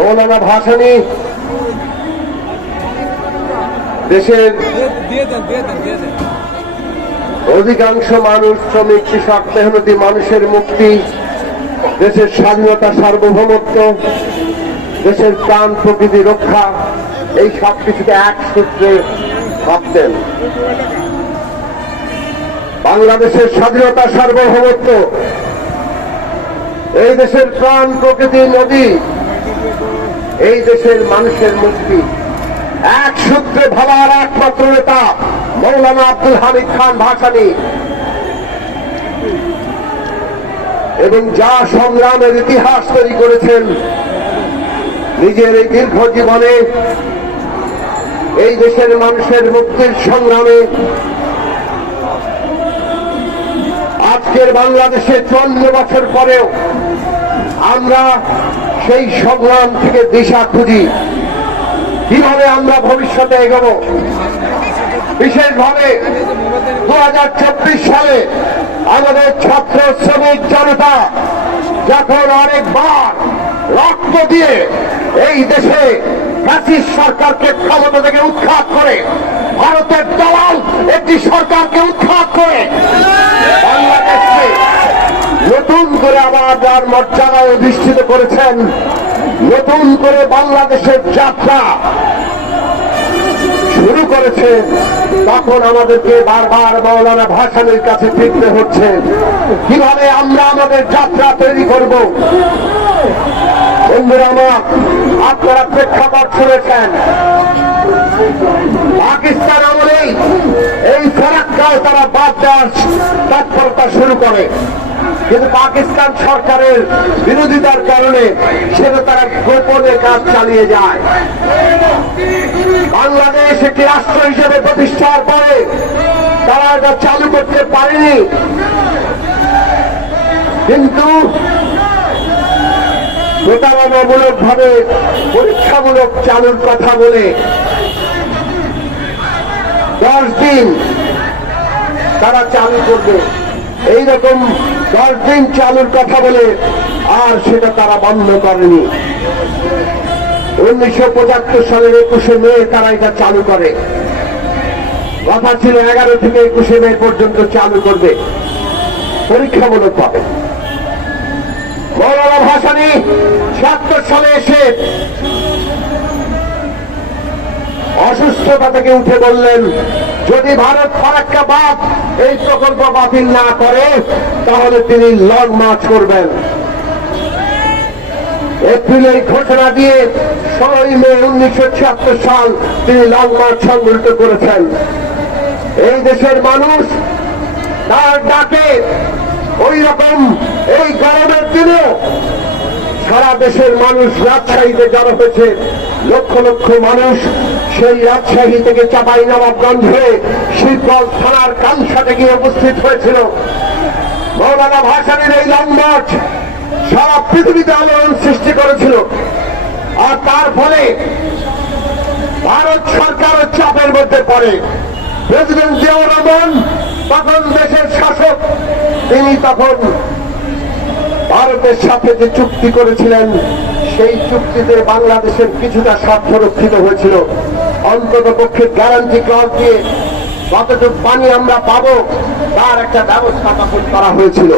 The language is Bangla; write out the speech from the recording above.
মৌলানা ভাসানী, দেশের অধিকাংশ মানুষ, শ্রমিক, কৃষক, মেহনতি মানুষের মুক্তি, দেশের স্বাধীনতা, সার্বভৌমত্ব, দেশের প্রাণ প্রকৃতি রক্ষা, এই সব কিছুকে এক সূত্রে ভাবতেন। বাংলাদেশের স্বাধীনতা, সার্বভৌমত্ব, এই দেশের প্রাণ প্রকৃতি, নদী এই দেশের মানুষের মুক্তি। এক সূত্রে ভাবার একমাত্র নেতা মৌলানা আব্দুল হামিদ খান ভাসানি। এবং যা সংগ্রামের ইতিহাস তৈরি করেছেন, নিজের এই দীর্ঘ জীবনে এই দেশের মানুষের মুক্তির সংগ্রামে আজকের বাংলাদেশে চুয়ান্ন বছর পরেও আমরা সেই সংগ্রাম থেকে দিশা খুঁজি। কীভাবে আমরা ভবিষ্যতে এগোবো? বিশেষভাবে দু সালে আমাদের ছাত্র শ্রমিক জনতা যখন অনেকবার রক্ত দিয়ে এই দেশে ফ্যাসিস্ট সরকারকে ক্ষমতা থেকে উৎখাত করে, ভারতের দলাল একটি সরকারকে উৎখাত করে, বাংলাদেশকে নতুন করে আবার যার মর্যাদায় অধিষ্ঠিত করেছেন নতুন করে বাংলাদেশের যাত্রা শুরু করেছে। তখন আমাদেরকে বারবার মৌলানা ভাসানের কাছে ফিরতে হচ্ছে। কীভাবে আমরা আমাদের যাত্রা তৈরি করব? বন্ধুরা আমার, আপনারা প্রেক্ষাপট শুনেছেন। পাকিস্তান আমলেই তৎপরতা শুরু করে। কিন্তু পাকিস্তান সরকারের বিরোধিতার কারণে সেটা তারা গোপনে কাজ চালিয়ে যায়। বাংলাদেশ একটি রাষ্ট্র হিসেবে প্রতিষ্ঠার পরে তারা এটা চালু করতে পারেনি। কিন্তু প্রতারণামূলক ভাবে পরীক্ষামূলক চালুর কথা বলে দশ দিন তারা চালু করবে। এইরকম দশ দিন চালুর কথা বলে আর সেটা তারা বন্ধ করেনি। উনিশশো পঁচাত্তর সালের একুশে মে তারা এটা চালু করে। কথা ছিল এগারো থেকে একুশে মে পর্যন্ত চালু করবে। পরীক্ষামূলক পাবে মৌলানা ভাসানি ছিয়াত্তর সালে এসে অসুস্থতা থেকে উঠে বললেন, যদি ভারত ফারাক্কা বাদ এই প্রকল্প বাতিল না করে তাহলে তিনি লং মার্চ করবেন। এপ্রিলে ঘোষণা দিয়ে ষোলোই মে উনিশশো ছিয়াত্তর সাল তিনি লং মার্চ সংগঠিত করেছেন। এই দেশের মানুষ তার ডাকে ওই রকম, এই গরমের দিনেও সারা দেশের মানুষ রাজশাহীতে জড়ো হয়েছে। লক্ষ লক্ষ মানুষ সেই রাজশাহী থেকে চাপাই নবাবগঞ্জ হয়ে শিবগঞ্জ থানার কানসাটে গিয়ে উপস্থিত হয়েছিল। মৌলানা ভাসানের এই লং মার্চ সারা পৃথিবীতে আলোড়ন সৃষ্টি করেছিল। আর তার ফলে ভারত সরকারের চাপের মধ্যে পড়ে। প্রেসিডেন্ট জিয়াউর রহমান তখন দেশের শাসক, তিনি তখন ভারতের সাথে যে চুক্তি করেছিলেন, সেই চুক্তিতে বাংলাদেশের কিছুটা স্বার্থ রক্ষিত হয়েছিল। অন্তত পক্ষে গ্যারান্টি ক্লজ দিয়ে কতটুকু পানি আমরা পাবো, তার একটা ব্যবস্থা তখন করা হয়েছিল।